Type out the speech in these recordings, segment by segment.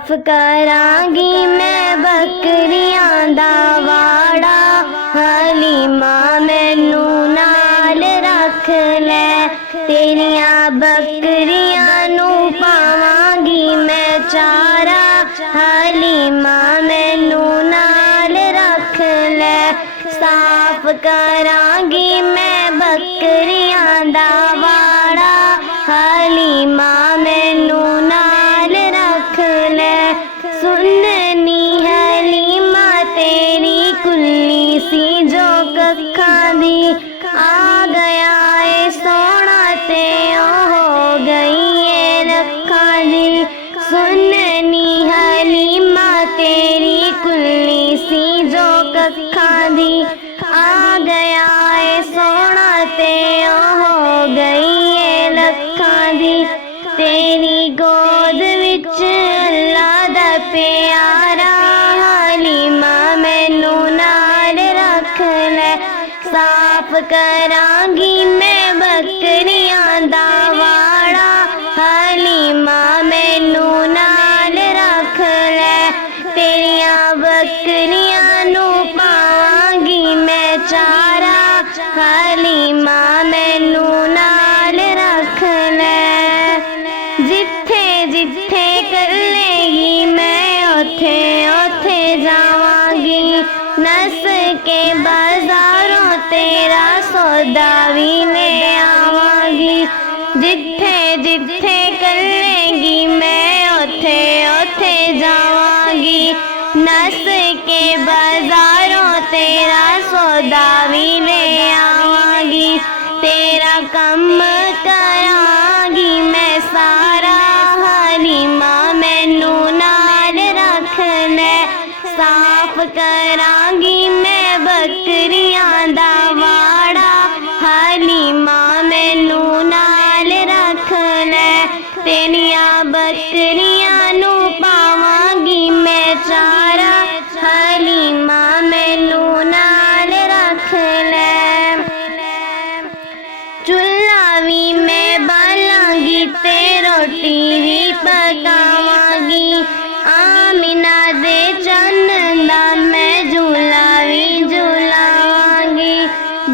साफ करांगी मैं बकरियां दा वाड़ा। हलीमा मैनू नाल रख लै, तेरियां बकरियां नू पावांगी मैं चारा। हलीमा मैनू नाल रख लै, साफ करांगी मैं बकरियां दा वाड़ा। हलीमा मैनू नाल रख लै। सुननी हलीमा तेरी कुल्ली सी जो कक्खां दी, आ गया ए सोना ते ओ हो गई ए लखां दी। सुननी हलीमा तेरी कुल्ली सी जो कक्खां दी, आ गया ए सोना ते ओ हो गई ए लखां दी। तेरी गोद विच अल्लाह दा प्यारा, हलीमा मैनू नाल रख लै, साफ करांगी मैं बकरियां दा वाड़ा। हलीमा मैनू नाल रख लै, तेरियां बकरियां नू पावांगी मैं चारा। हलीमा मैनू नाल रख लै। जिथे जिथे कल्लेगी मैं ओथे ओथे जावांगी, नस के बाजारों तेरा सौदा भी ले आवांगी। जिथे जिथे कल्लेगी मैं ओथे ओथे जावांगी, नस के बाजारों तेरा सौदा भी ले आवांगी। तेरा कम करांगी मैं सारा, हलीमा मैनू नाल रख लै, साफ करांगी मैं बकरियां दा वाड़ा। हलीमा मैनू नाल रख लै, तेरियां बकरियां नू पावांगी मैं चारा। हलीमा मैनू नाल रख लै। चुल्हा भी मैं बालांगी ते रोटी भी पकावांगी, आमिना दे चन्न दा मैं झूला भी झूलावांगी।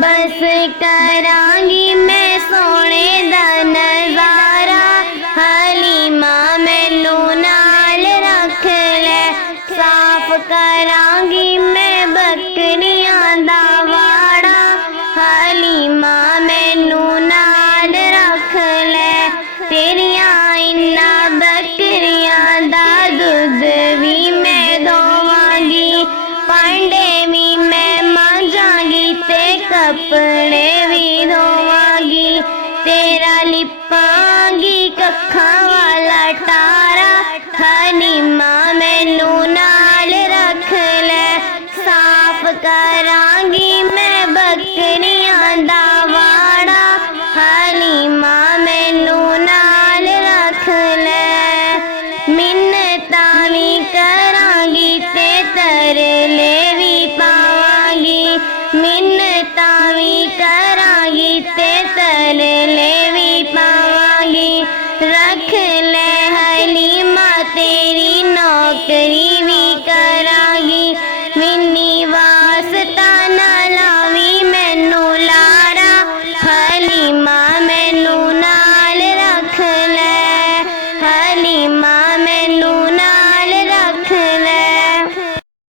बस करांगी मैं सोने दा नजारा, हलीमा मैनू नाल रख लै, साफ करांगी मैं बकरियां दा वाड़ा। हलीमा मैनू नाल रख लै, तेरियां इन्ना बकरियां दा दुध भी मैं दोवांगी, भांडे भी मैं मांजांगी ते कपड़े भी धोवांगी। तेरा लिपांगी कक्खां वाला टारा, हलीमा मैनू नाल रख लै, साफ करांगी मैं बकरियां दा वाड़ा। हलीमा